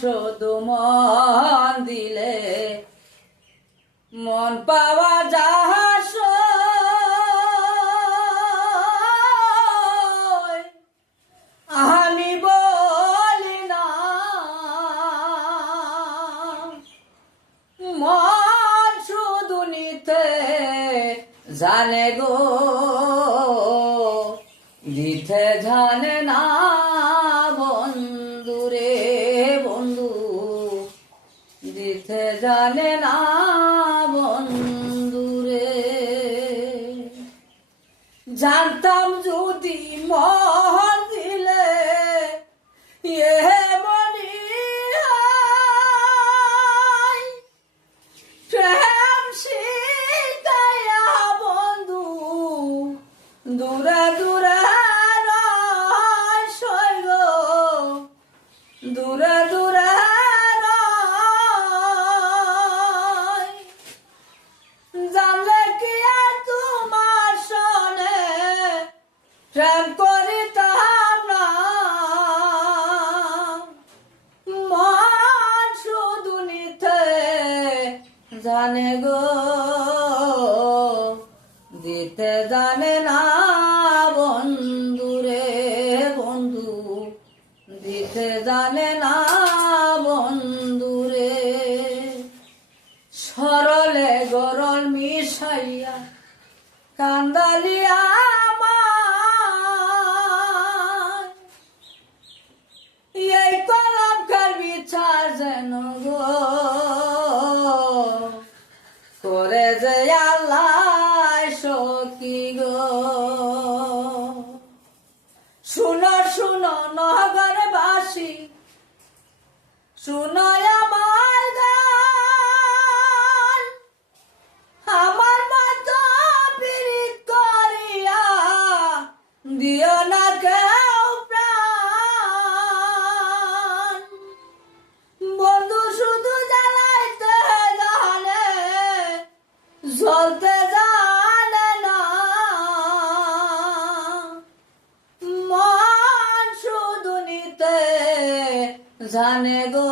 শুধু মন দিলে মন পাওয়া যায়। আমি বলি না মন শুধু নিতে জানে গো, দিতে জানে না বন্ধুরে বন্ধু, দিতে জানে না বন্ধুরে। জানতাম যদি মন দিলে এমনি হয়, প্রেম শিখাইয়া বন্ধু দূরে দূরে রয় সইল, দূরে দূরে রয়। জানলে কি আর তোমার সনে প্রেম করিতাম না, মন শুধু নিতে জানে গো, দিতে জানে না বন্ধুরে বন্ধু, দিতে জানে না বন্ধুরে। সরলে গরল মিশাইয়া কান্দালিয়া আমার, এই কলমকার বিচার যেন গো করে যে আল্লাহ সখী গো। শুনো শুনো নগরবাসী, শুনো আমার গান, আমার মতো পীড়িত করিয়া দিও না কেউ প্রাণ। বন্ধু শুধু জ্বালাইতে জানে, জ্বলতে জানে না, মন শুধু নিতে জানে গো,